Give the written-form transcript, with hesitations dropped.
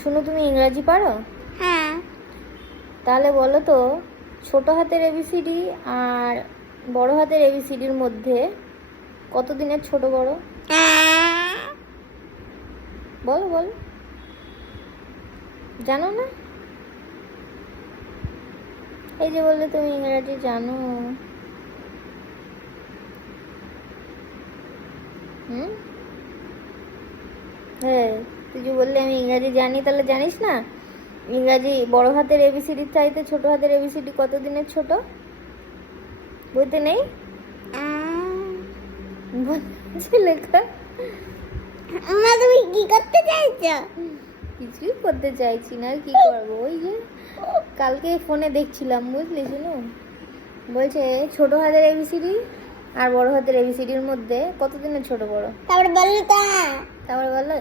শুনো, তুমি ইংরাজি পারো? হ্যাঁ। তাহলে বলো তো, ছোট হাতের এবিসিডি আর বড় হাতের এবিসিডির মধ্যে কত দিনের ছোট বড়? বলো বলো, জানো না? এই যে বললে তুমি ইংরাজি জানো। হুম, হ্যাঁ, তুই যে বললে আমি ইংরাজি জানি, তাহলে জানিস না ইংরাজি বড় হাতের এবিসিডির চাইতে ছোট হাতের এবিসিডি কত দিনের ছোট? বইতে নেই? বলছে লেখা। মা, তুমি কি করতে চাইছো? কিছুই করতে চাইছি না, আর কি করবো? ওই যে কালকে ফোনে দেখছিলাম, বুঝলি শুনু, বলছে ছোট হাতের এবিসিডি আর বড় হাতের এবিসিডির মধ্যে কত দিনের ছোট বড়? তারপরে বললো তো তারপরে বললো